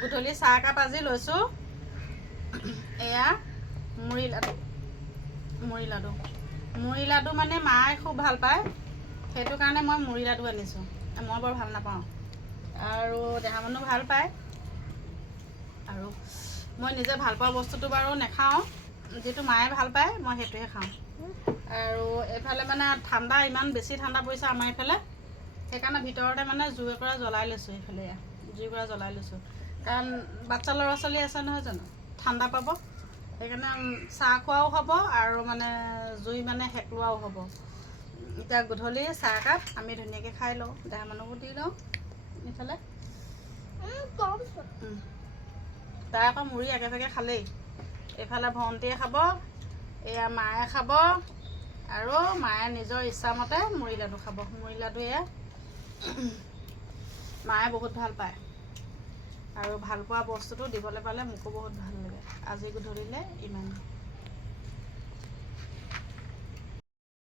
গধূলি চাহ একাপ আজি লৈছোঁ। এয়া মুড়ি লাডু মানে মায়ে খুব ভাল পায়, সেইটো কাৰণে মই মুড়ি লাডু আনিছোঁ। মই বৰ ভাল নাপাওঁ আৰু দেহা মানুহ ভাল পায়, আৰু মই নিজে ভাল পোৱা বস্তুটো বাৰু নাখাওঁ, যিটো মায়ে ভাল পায় মই সেইটোহে খাওঁ। আৰু এইফালে মানে ঠাণ্ডা, ইমান বেছি ঠাণ্ডা পৰিছে আমাৰ এইফালে, সেইকাৰণে ভিতৰতে মানে জুই একুৰা জ্বলাই লৈছোঁ। এইফালে জুই একুৰা জ্বলাই লৈছোঁ, কাৰণ বাচ্ছা ল'ৰা ছোৱালী আছে নহয় জানো, ঠাণ্ডা পাব, সেইকাৰণে চাহ খোৱাও হ'ব আৰু মানে জুই মানে সেক লোৱাও হ'ব। এতিয়া গধূলি চাহ একাপ আমি ধুনীয়াকৈ খাই লওঁ, দেহা মানুহকো দি লওঁ। এইফালে তাই আকৌ মুড়ি আগে ভাগে খালেই, এইফালে ভণ্টিয়ে খাব, এয়া মায়ে খাব, আৰু মায়ে নিজৰ ইচ্ছামতে মুড়ি লাডু খাব। মুড়ি লাডু এয়া মায়ে বহুত ভাল পায়, আৰু ভাল পোৱা বস্তুটো দিবলৈ পালে মোকো বহুত ভাল লাগে। আজি গধূলিলৈ ইমান